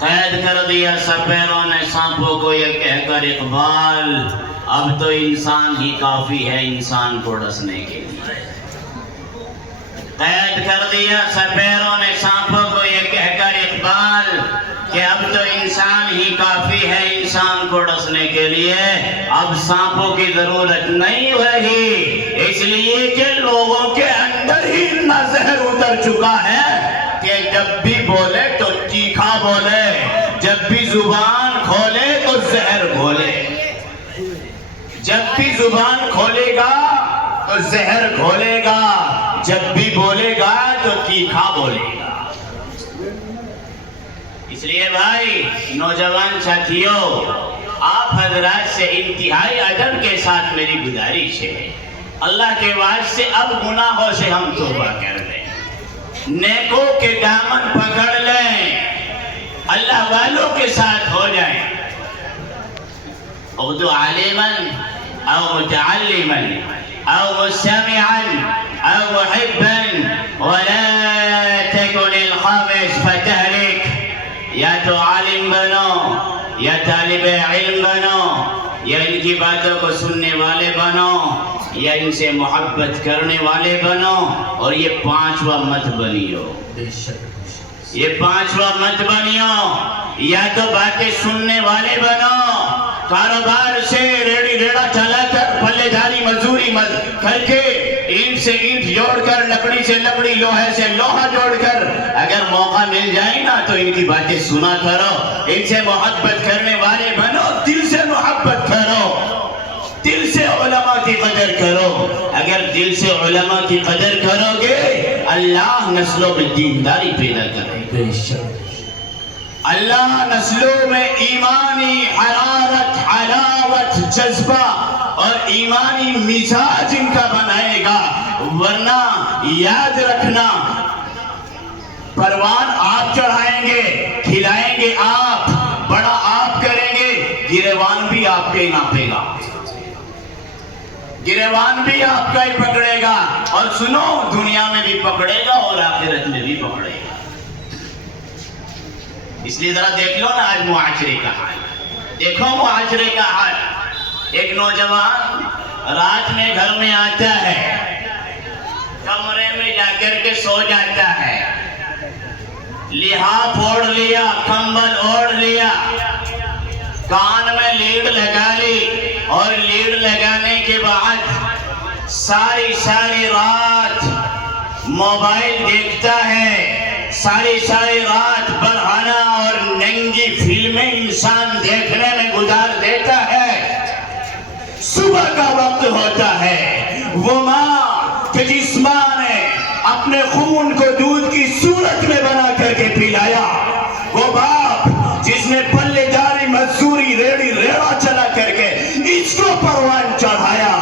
قید کر دیا سپیروں نے سانپوں کو یہ کہہ کر اقبال، اب تو انسان ہی کافی ہے انسان کو ڈسنے کے لیے۔ قید کر دیا سپیروں نے سانپوں کو یہ کہہ کر اقبال کہ اب تو انسان ہی کافی ہے انسان کو ڈسنے کے لیے، اب سانپوں کی ضرورت نہیں رہی، اس لیے کہ لوگوں کے اندر ہی اتنا زہر اتر چکا ہے کہ جب بھی بولے تو تیکھا بولے، جب بھی زبان کھولے تو زہر گھولے، جب بھی زبان کھولے گا تو زہر گھولے گا، جب بھی بولے گا تو تیکھا بولے گا۔ اس لیے بھائی نوجوان ساتھیوں، آپ حضرات سے انتہائی ادب کے ساتھ میری گزارش ہے، اللہ کے واسطے اب گناہوں سے ہم توبہ کر لیں، نیکوں کے دامن پکڑ لیں، اللہ والوں کے ساتھ ہو جائیں، اغدو عالما او متعلما او مستمعا او محبا ولا تكن الخامس فتهلك، یا تو عالم بنو یا طالب علم بنو یا ان کی باتوں کو سننے والے بنو یا ان سے محبت کرنے والے بنو، اور یہ پانچواں مت بنیو، یہ پانچواں مت بنیو، یا تو باتیں سننے والے بنو، کاروبار سے ریڑی ریڑا چلا کر پلے داری مزدوری کر کے اینٹ سے اینٹ جوڑ کر لکڑی سے لکڑی لوہے سے لوہا جوڑ کر اگر موقع مل جائے نا تو ان کی باتیں سنا کرو، ان سے محبت کرنے والے بنو، دل سے محبت کرو، دل سے علماء کی قدر کرو، اگر دل سے علماء کی قدر کرو گے اللہ نسلوں میں دینداری پیدا کرے گا، اللہ نسلوں میں ایمانی حرارت حلاوت جذبہ اور ایمانی مزاج ان کا بنائے گا، ورنہ یاد رکھنا پروان آپ چڑھائیں گے، کھلائیں گے آپ، بڑا آپ کریں گے، گریوان بھی آپ کے ناپے گا، گریوان بھی آپ کا ہی پکڑے گا، اور سنو دنیا میں بھی پکڑے گا اور آخرت میں بھی پکڑے گا۔ اس لیے ذرا دیکھ لو نا آج معاشرے کا حال، دیکھو معاشرے کا حال، ایک نوجوان رات میں گھر میں آتا ہے، کمرے میں جا کر کے سو جاتا ہے، لحاف اوڑھ لیا، کمبل اوڑھ لیا، کان میں لیڈ لگا لی، اور لیڈ لگانے کے بعد ساری رات موبائل دیکھتا ہے، ساری رات برہنہ اور ننگی فلمیں انسان دیکھنے میں گزار دیتا ہے، صبح کا وقت ہوتا ہے، وہ ماں کہ جس ماں نے اپنے خون کو دودھ کی صورت میں بنا کر کے پلایا، وہ باپ جس نے پلے داری مزدوری ریڑی ریڑا چلا کر کے اس کو پروان چڑھایا،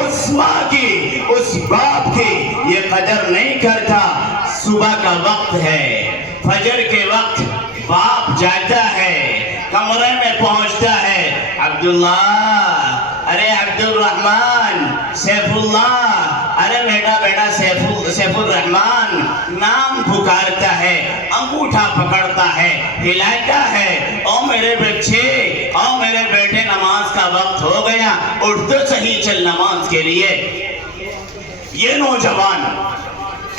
اس ماں کی اس باپ کی یہ قدر نہیں کرتا۔ صبح کا وقت ہے، فجر کے وقت باپ جاتا ہے، کمرے میں پہنچتا ہے، عبداللہ، ارے عبد الرحمن، سیف اللہ، ارے میرا بیٹا سیف الرحمن، نام پکارتا ہے، انگوٹھا پکڑتا ہے، ہلاتا ہے، او میرے بچے، او میرے بیٹے نماز کا وقت ہو گیا، اٹھ تو صحیح چل نماز کے لیے۔ یہ نوجوان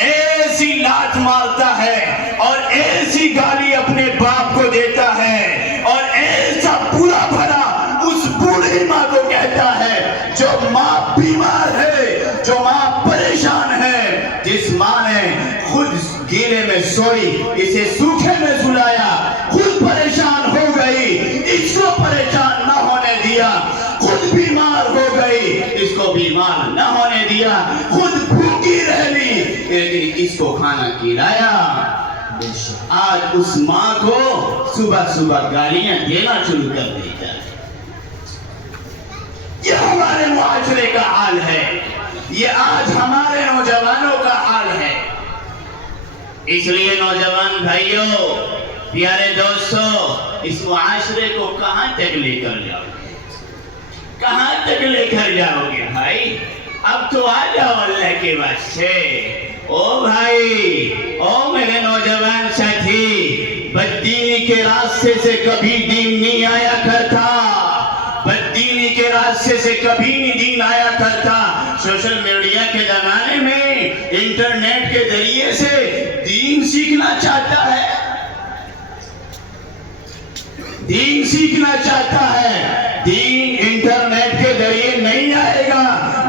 ایسی لات مارتا ہے اور ایسی گالی اپنے باپ کو دیتا ہے اور ایسا برا بھلا اس بوڑھی ماں کو کہتا ہے جو ماں بیمار ہے، جو ماں پریشان ہے، جس ماں نے خود گیلے میں سوئی، اسے سوکھے میں سلایا، خود پریشان ہو گئی، اس کو پریشان نہ ہونے دیا، خود بیمار ہو گئی، اس کو بیمار نہ ہونے دیا، خود بھوکی رہ لی لیکن اس کو کھانا کھلایا۔ آج اس ماں کو صبح گالیاں دینا شروع کر دیتا ہے۔ یہ ہمارے معاشرے کا حال ہے، یہ آج ہمارے نوجوانوں کا حال ہے۔ اس لیے نوجوان بھائیوں، پیارے دوستوں، اس معاشرے کو کہاں تک لے کر جاؤ گے؟ کہاں تک لے کر جاؤ گے بھائی؟ اب تو آ جاؤ اللہ کے واسطے۔ او بھائی، او میرے نوجوان ساتھی، بددینی کے راستے سے کبھی دین نہیں آیا کرتا، بددینی کے راستے سے کبھی نہیں دین آیا کرتا۔ سوشل میڈیا کے زمانے میں انٹرنیٹ کے ذریعے سے دین سیکھنا چاہتا ہے، دین سیکھنا چاہتا ہے، دین انٹرنیٹ کے ذریعے نہیں آئے گا۔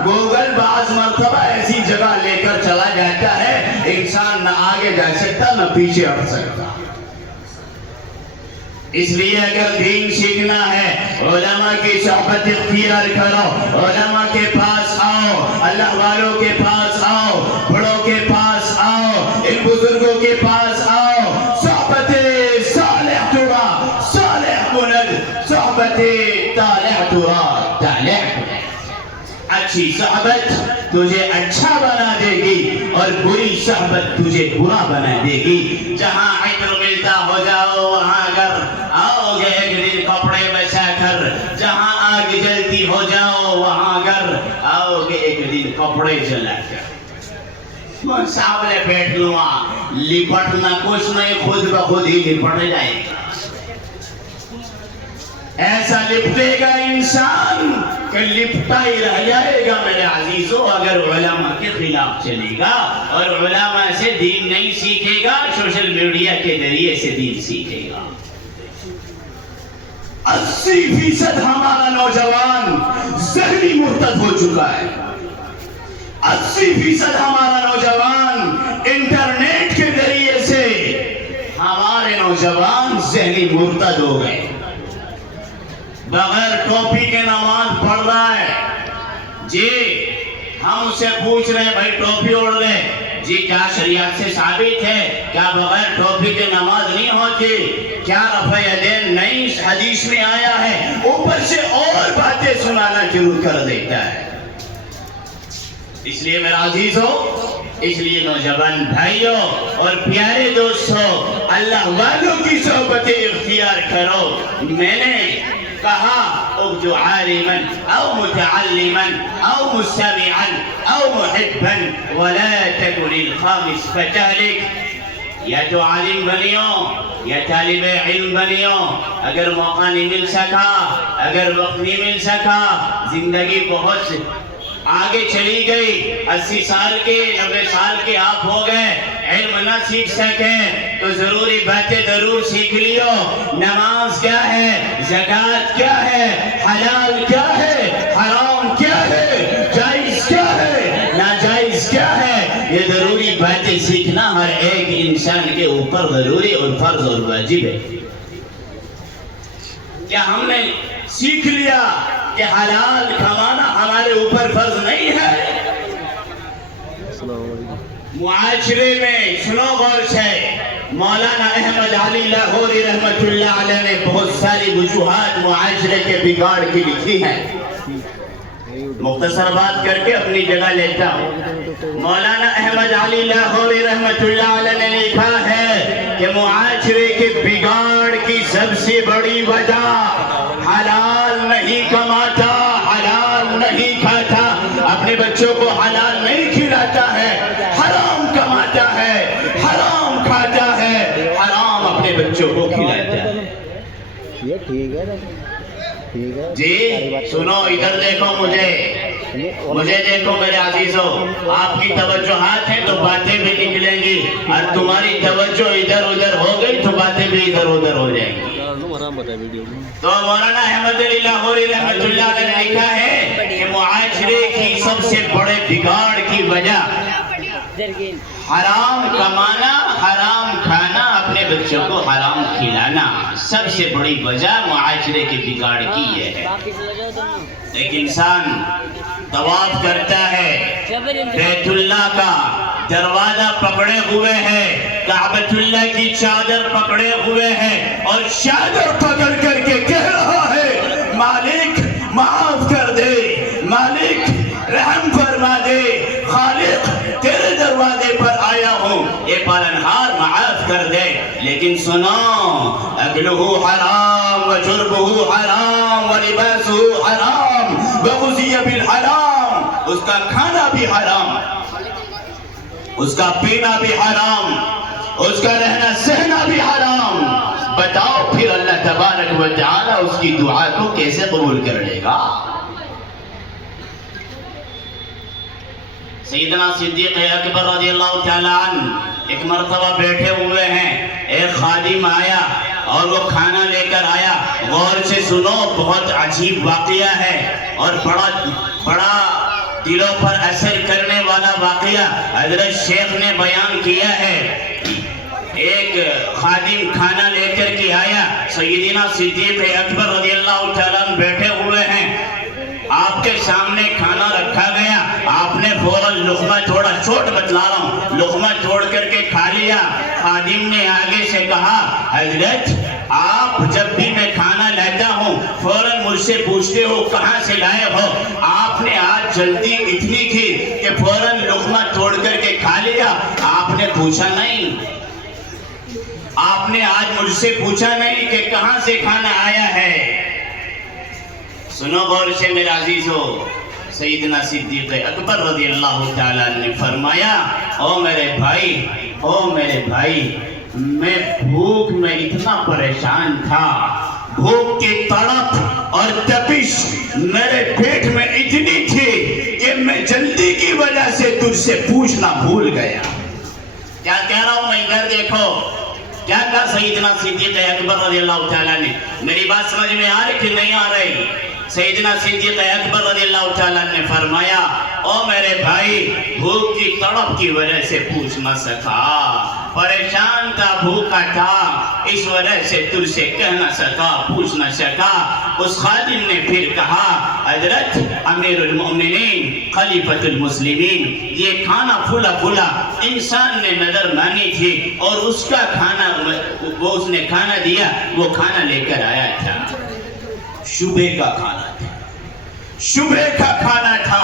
گوگل بعض مرتبہ ایسی جگہ لے کر چلا جاتا ہے، انسان نہ آگے جا سکتا نہ پیچھے ہٹ سکتا۔ اس لیے اگر دین سیکھنا ہے علماء کی صحبت اختیار کرو، علماء کے پاس آؤ، اللہ والوں کے پاس آؤ، بڑوں کے پاس آؤ، ان بزرگوں کے پاس آؤ۔ صحبت صالح ترا صالح کند، صحبت طالح ترا طالح کند۔ اچھی صحبت تجھے اچھا بنا دے گی اور بری صحبت تجھے برا بنا دے گی۔ جہاں عطر ملتا ہو جاؤ وہاں اگر آؤ گے ایک دن کپڑے بچا کر، جہاں آگ جلتی ہو جاؤ وہاں اگر آؤ گے ایک دن کپڑے جلا کر۔ سامنے بیٹھ لوں لپٹنا کچھ نہیں، خود بخود ہی لپٹ جائے گا۔ ایسا لپٹے گا انسان کہ لپٹا ہی رہ جائے گا میرے عزیزوں، اگر علماء کے خلاف چلے گا اور علماء سے دین نہیں سیکھے گا، سوشل میڈیا کے ذریعے سے دین سیکھے گا۔ 80% ہمارا نوجوان ذہنی مرتد ہو چکا ہے، 80% ہمارا نوجوان انٹرنیٹ کے ذریعے سے ہمارے نوجوان ذہنی مرتد ہو گئے۔ بغیر ٹوپی کے نماز پڑھ رہا ہے، جی ہم اسے پوچھ رہے ہیں بھائی ٹوپی اوڑھ لے، جی کیا شریعت سے ثابت ہے؟ کیا بغیر ٹوپی کے نماز نہیں ہوتی؟ کیا رفع یدین نہیں حدیث میں آیا ہے؟ اوپر سے اور باتیں سنانا شروع کر دیتا ہے۔ اس لیے میرا عزیزو، اس لیے نوجوان بھائیوں اور پیارے دوستوں، اللہ والوں کی صحبتیں اختیار کرو۔ میں نے کہا اُبْدُ عَالِمًا أَوْ مُتَعَلِّمًا أَوْ مُسْتَمِعًا أَوْ مُحِبًّا وَلَا تَكُنِ الْخَامِسَ فَتَهْلِكَ۔ یا تو عالم بنیو یا طالب علم بنیو، اگر موقع نہیں مل سکا، اگر وقت نہیں مل سکا، زندگی بہت آگے چلی گئی، 80 سال کے 90 سال کے آپ ہو گئے، علم نہ سیکھ سکیں تو ضروری باتیں ضرور سیکھ لیو۔ نماز کیا ہے، زکوٰۃ کیا ہے، حلال کیا ہے، حرام کیا ہے، جائز کیا ہے، ناجائز کیا ہے، یہ ضروری باتیں سیکھنا ہر ایک انسان کے اوپر ضروری اور فرض اور واجب ہے۔ کیا ہم نے سیکھ لیا کہ حلال کمانا ہمارے اوپر فرض نہیں ہے؟ معاشرے میں سنو غور سے، مولانا احمد علی لاہوری رحمت اللہ علیہ نے بہت ساری وجوہات معاشرے کے بگاڑ کی لکھی ہیں، مختصر بات کر کے اپنی جگہ لیتا ہوں۔ مولانا احمد علی لاہوری رحمت اللہ علیہ نے لکھا ہے کہ معاشرے کے بگاڑ کی سب سے بڑی وجہ حلال نہیں کماتا، حلال نہیں کھاتا، اپنے بچوں کو حلال نہیں کھلاتا ہے، حرام کماتا ہے، حرام کھاتا ہے، حرام اپنے بچوں کو کھلاتا ہے۔ یہ ٹھیک ہے جی سنو ادھر دیکھو، مجھے دیکھو میرے عزیزوں، آپ کی توجہات ہیں تو باتیں بھی نکلیں گی، اور تمہاری توجہ ادھر ادھر ہو گئی تو باتیں بھی ادھر ادھر ہو جائیں گی۔ تو مولانا احمد علی لاہوری رحمت اللہ علیہ نے لکھا ہے کہ معاشرے کی سب سے بڑے بگاڑ کی وجہ حرام کمانا، حرام کھانا، اپنے بچوں کو حرام کھلانا، سب سے بڑی وجہ معاشرے کے بگاڑ کی یہ ہے۔ ایک انسان طواف کرتا ہے، بیت اللہ کا دروازہ پکڑے ہوئے ہے، کعبۃ اللہ کی چادر پکڑے ہوئے ہے، اور چادر پکڑ کر کے کہہ رہا ہے مالک معاف کر دے، مالک رحم فرما دے، خالق تیرے دروازے پر آیا ہوں، یہ پالنہار معاف کر دے۔ لیکن سنو، اکلہ حرام وشربہ حرام ولباسہ حرام وغذی بالحرام، اس کا کھانا بھی حرام، اس کا پینا بھی حرام، اس کا رہنا سہنا بھی حرام، بتاؤ پھر اللہ تبارک و تعالی اس کی دعا کو کیسے قبول کر لے گا؟ سیدنا صدیق اکبر رضی اللہ تعالی عنہ ایک مرتبہ بیٹھے ہوئے ہیں، ایک خادم آیا اور وہ کھانا لے کر آیا. غور سے سنو، بہت عجیب واقعہ ہے اور بڑا دلوں پر اثر کرنے والا واقعہ حضرت شیخ نے بیان کیا ہے. ایک خادم کھانا لے کر کے آیا، سیدنا صدیق اکبر رضی اللہ تعالیٰ عنہ بیٹھے ہوئے ہیں، آپ کے سامنے کھانا رکھا گیا، آپ نے فوراً لقمہ تھوڑا چھوٹ بتلا رہا ہوں، لقمہ چھوڑ کر کے کھا لیا. خادم نے آگے سے کہا، حضرت آپ جب بھی میں کھانا لاتا ہوں فوراً مجھ سے پوچھتے ہو کہاں سے لائے ہو، آپ نے آج جلدی اتنی کی کہ فوراً لقمہ توڑ کر کے کھا لیا، آپ نے پوچھا نہیں، آپ نے آج مجھ سے پوچھا نہیں کہ کہاں سے کھانا آیا ہے. سنو غور سے میرے عزیزو، سیدنا صدیق اکبر رضی اللہ تعالیٰ نے فرمایا، او میرے بھائی، میں بھوک میں اتنا پریشان تھا، بھوک کی تڑپ اور تپش میرے پیٹ میں اتنی تھی کہ میں جلدی کی وجہ سے تجھ سے پوچھنا بھول گیا. کیا کہہ رہا ہوں میں، ادھر دیکھو کیا کہا سیدنا صدیق اکبر رضی اللہ تعالیٰ نے. میری بات سمجھ میں آ رہی کہ نہیں آ رہی؟ سیدنا صدیق اکبر رضی اللہ تعالیٰ نے فرمایا، او میرے بھائی، بھوک کی تڑپ کی وجہ سے پوچھ نہ سکا، پریشان تھا، بھوکا تھا، اس وجہ سے تجھ سے کہہ نہ سکا، پوچھ نہ سکا. اس خادم نے پھر کہا، حضرت امیر المؤمنین خلیفۃ المسلمین، یہ کھانا پھولا انسان نے نظر مانی تھی اور اس کا کھانا، وہ اس نے کھانا دیا، وہ کھانا لے کر آیا تھا، شبے کا کھانا تھا.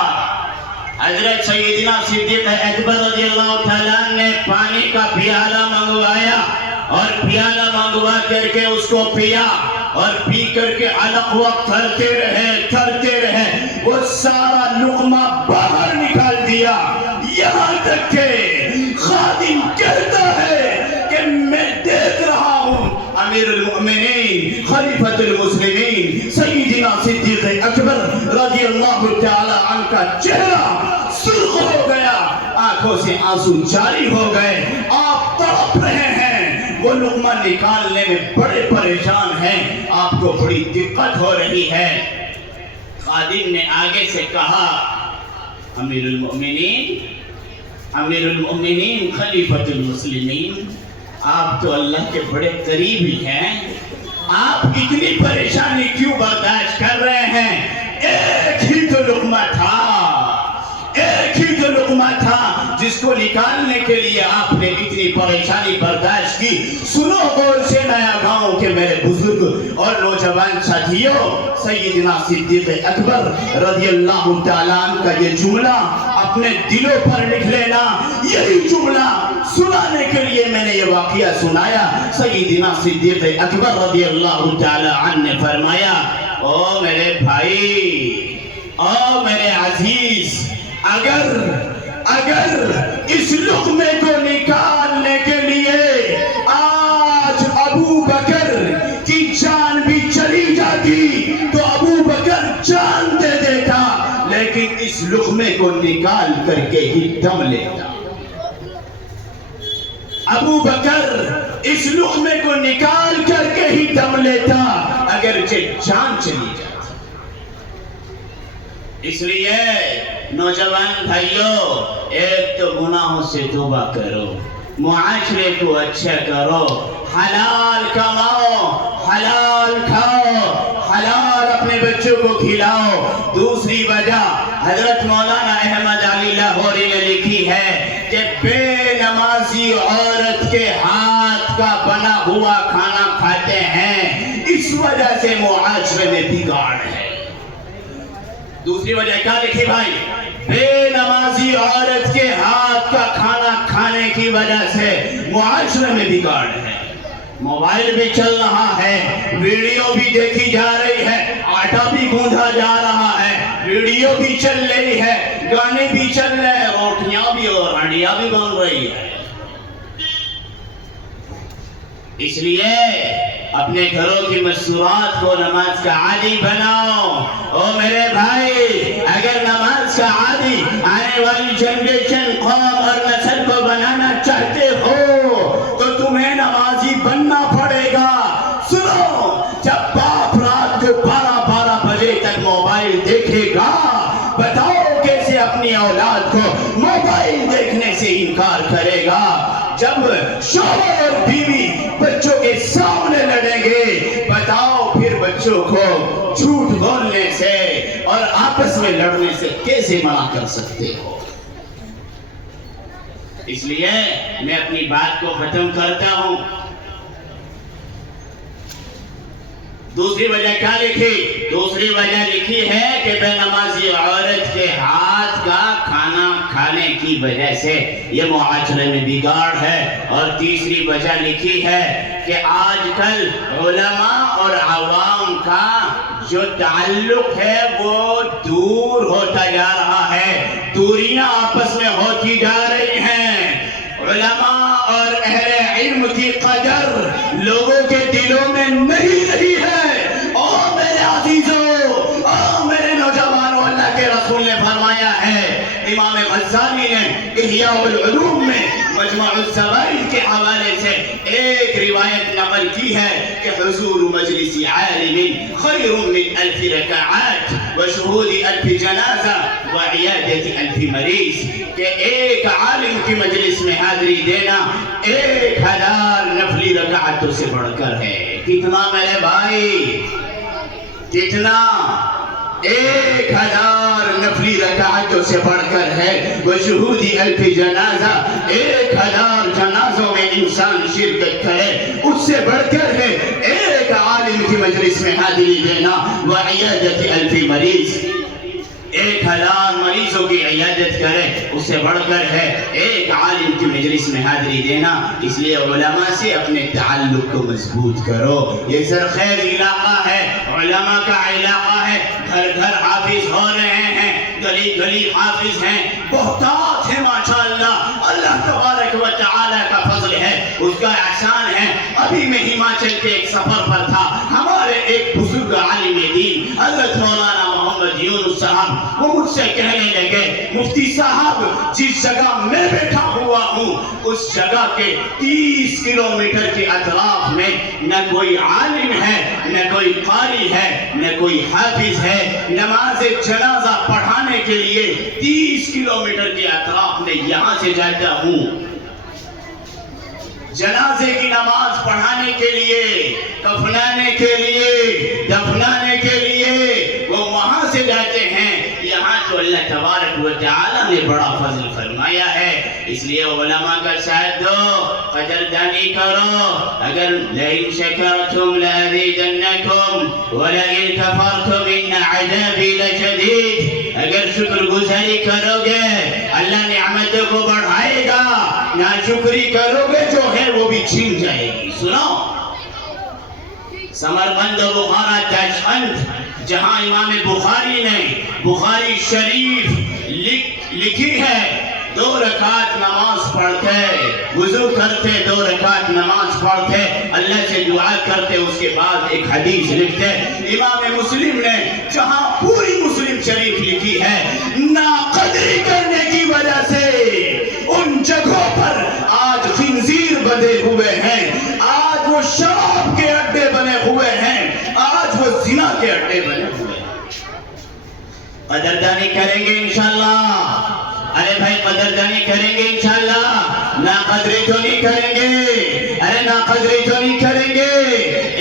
حضرت سیدنا صدیق اکبر رضی اللہ تعالیٰ نے پانی کا پیالہ منگوایا اور پیالہ منگوا کر کے اس کو پیا اور پی کر کے علق وقت تھرتے رہے، وہ سارا لقمہ باہر نکال دیا، یہاں تک کہ خادم کہتا ہے کہ میں دیکھ رہا ہوں امیر المؤمنین خلیفۃ المسلمین سیدنا صدیق اکبر رضی اللہ تعالی عنہ کا چہرہ سرخ ہو گیا، آنکھوں سے آنسو جاری ہو گئے، آپ تڑپ رہے ہیں، وہ لقمہ نکالنے میں بڑے پریشان ہیں، آپ کو بڑی دقت ہو رہی ہے. خادم نے آگے سے کہا، امیر المؤمنین خلیفۃ المسلمین، آپ تو اللہ کے بڑے قریبی ہیں، آپ اتنی پریشانی کیوں برداشت کر رہے ہیں؟ ایک ہی تو لقمہ تھا جس کو نکالنے کے لیے آپ نے اتنی پریشانی برداشت کی. سنو غور سے نیا گاؤں کے میرے بزرگ اور نوجوان ساتھیوں، سیدنا صدیق اکبر رضی اللہ تعالیٰ عنہ کا یہ جملہ اپنے دلوں پر لکھ لینا. یہی جملہ سنانے کے لیے میں نے یہ واقعہ سنایا. سیدنا صدیق اکبر رضی اللہ تعالیٰ عنہ نے فرمایا، او میرے بھائی، او میرے عزیز، اگر اس لقمے کو نکالنے کے لیے آج ابو بکر کی جان بھی چلی جاتی تو ابو بکر جان دے دیتا، لیکن اس لقمے کو نکال کر کے ہی دم لیتا. ابو بکر اس لقمے کو نکال کر کے ہی دم لیتا اگرچہ جان چلی جاتی. اس لیے نوجوان بھائیوں، ایک تو گناہوں سے توبہ کرو، معاشرے کو اچھا کرو، حلال کماؤ، حلال کھاؤ، حلال اپنے بچوں کو کھلاؤ. دوسری وجہ حضرت مولانا احمد علی لاہوری نے لکھی ہے کہ بے نمازی عورت کے ہاتھ کا بنا ہوا کھانا کھاتے ہیں، اس وجہ سے معاشرے میں بگاڑ ہے. دوسری وجہ کیا لکھی بھائی؟ بے نمازی عورت کے ہاتھ کا کھانا کھانے کی وجہ سے معاشرے میں بگاڑ ہے. موبائل بھی چل رہا ہے، ویڈیو بھی دیکھی جا رہی ہے، آٹا بھی گوندھا جا رہا ہے، ویڈیو بھی چل رہی ہے، گانے بھی چل رہے ہیں، روٹیاں بھی اور ہنڈیاں بھی بن رہی ہے. اس لیے اپنے گھروں کی مستورات کو نماز کا عادی بناؤ۔ او میرے بھائی، اگر نماز کا عادی آنے والی جنریشن، قوم اور نسل کو بنانا چاہتے ہو تو تمہیں نمازی بننا پڑے گا۔ سنو، جب باپ رات کو 12 بجے تک موبائل دیکھے گا، بتاؤ کیسے اپنی اولاد کو موبائل دیکھنے سے انکار کرے گا؟ جب شوہر اور بیوی بچوں کے سامنے لڑیں گے، بتاؤ پھر بچوں کو جھوٹ بولنے سے اور آپس میں لڑنے سے کیسے منع کر سکتے ہو؟ اس لیے میں اپنی بات کو ختم کرتا ہوں۔ دوسری وجہ کیا لکھی؟ دوسری وجہ لکھی ہے کہ بے نمازی عورت کے ہاتھ کا کھانا کھانے کی وجہ سے یہ معاشرے میں بگاڑ ہے۔ اور تیسری وجہ لکھی ہے کہ آج کل علماء اور عوام کا جو تعلق ہے وہ دور ہوتا جا رہا ہے، دوریاں آپس میں ہوتی جا رہی ہیں۔ علماء اور اہل علم کی قدر لوگوں کے دلوں میں نہیں رہی ہے۔ او میرے عزیزو، او میرے نوجوانوں، اللہ کے رسول نے فرمایا ہے، امام غزالی نے احیاء العلوم میں مجمع الزوائد کے حوالے سے ایک روایت نقل کی ہے کہ حضور مجلس عالم خیر من 1000 رکعات وشہود 1000 جنازہ وعیادت 1000 مریض، کہ ایک عالم کی مجلس میں حاضری دینا 1000 نفلی رکعتوں سے بڑھ کر ہے۔ کتنا میرے بھائی؟ کتنا؟ 1000 نفلی رکعتوں سے بڑھ کر ہے۔ وشہود 1000 جنازہ، 1000 جنازوں میں انسان شرکت کرے، اس سے بڑھ کر ہے ایک عالم کی مجلس میں حاضری دینا۔ وعیادت 1000 مریض، 1000 مریضوں کی عیادت کرے، اس سے بڑھ کر ہے ایک عالم کی مجلس میں حاضری دینا۔ اس لیے علماء سے اپنے تعلق کو مضبوط کرو۔ یہ سرخیز علاقہ ہے، علماء کا علاقہ ہے، گھر گھر حافظ ہو رہے ہیں، گلی گلی حافظ ہیں، بہتات ہیں ماشاءاللہ۔ اللہ تبارک و تعالی کا فضل ہے، اس کا احسان ہے۔ ابھی میں ہماچل کے ایک سفر پر تھا، ہمارے ایک بزرگ عالم دین حضرت مولانا محمد یونس صاحب، وہ مجھ سے کہنے لگے، مفتی صاحب جس جگہ میں بیٹھا ہوا ہوں اس جگہ کے 30 کلومیٹر کے اطراف میں نہ کوئی عالم ہے، نہ کوئی قاری ہے، نہ کوئی حافظ ہے۔ نماز جنازہ پڑھانے کے لیے 30 کلومیٹر کے اطراف میں یہاں سے جاتا ہوں، جنازے کی نماز پڑھانے کے لیے، کفنانے کے لیے، دفنانے کے لیے وہ وہاں سے جاتے ہیں۔ یہاں تو اللہ تبارک و تعالی نے بڑا فضل فرمایا ہے۔ اس لیے علماء کا ساتھ دو، قدردانی کرو۔ اگر لئن شکرتم لأزیدنکم ولئن کفرتم ان عذابی لشدید، اگر شکر گزاری کرو گے اللہ نعمتوں کو بڑھائے گا، ناشکری کرو گے جو ہے وہ بھی چھین جائے گی۔ سنو، سمرقند و بخارا تاشقند، جہاں امام بخاری نے بخاری شریف لکھی ہے، 2 رکعت نماز پڑھتے، وضو کرتے، 2 رکعت نماز پڑھتے، اللہ سے دعا کرتے، اس کے بعد ایک حدیث لکھتے۔ امام مسلم نے جہاں پوری مسلم شریف لکھی ہے، ناقدری کرنے کی وجہ سے ان جگہوں پر آج خنزیر بندھے ہوئے ہیں، آج وہ شراب کے اڈے بنے ہوئے ہیں، آج وہ زنا کے اڈے بنے ہوئے ہیں۔ قدردانی کریں گے انشاءاللہ؟ ارے بھائی قدردانی کریں گے انشاءاللہ؟ ناقدری تو نہیں کریں گے؟ ارے ناقدری تو نہیں کریں گے؟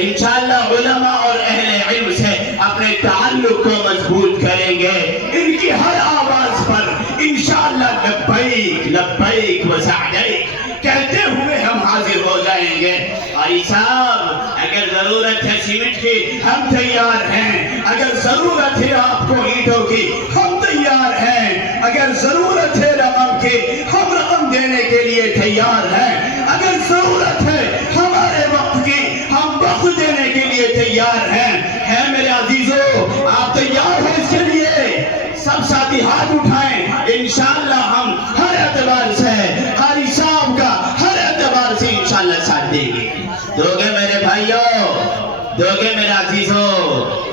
انشاءاللہ علماء اور اہل علم سے اپنے تعلق کو مضبوط کریں گے۔ ان کی ہر آواز پر انشاءاللہ لبیک لبیک و سعدیک کہتے ہوئے ہم حاضر ہو جائیں گے۔ قاری صاحب اگر ضرورت ہے سیمنٹ کی ہم تیار ہیں، اگر ضرورت ہے آپ کو اینٹوں کی ہم تیار ہیں، اگر ضرورت ہے رقم کی ہم رقم دینے کے لیے تیار ہیں، اگر ضرورت ہے ہمارے وقت کی ہم وقت دینے کے لیے تیار ہیں۔ ہے میرے عزیزو، آپ تیار ہیں اس کے لیے؟ سب ساتھی ہاتھ اٹھائیں، انشاءاللہ ہم ہر اعتبار سے قاری صاحب کا ہر اعتبار سے انشاءاللہ ساتھ دیں گے۔ میرے عزیزو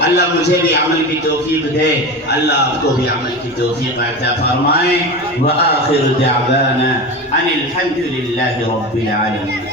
اللہ مجھے بھی عمل کی توفیق دے اللہ آپ کو بھی عمل کی توفیق عطا فرمائے وآخر دعوانا ان الحمد للہ رب العالمین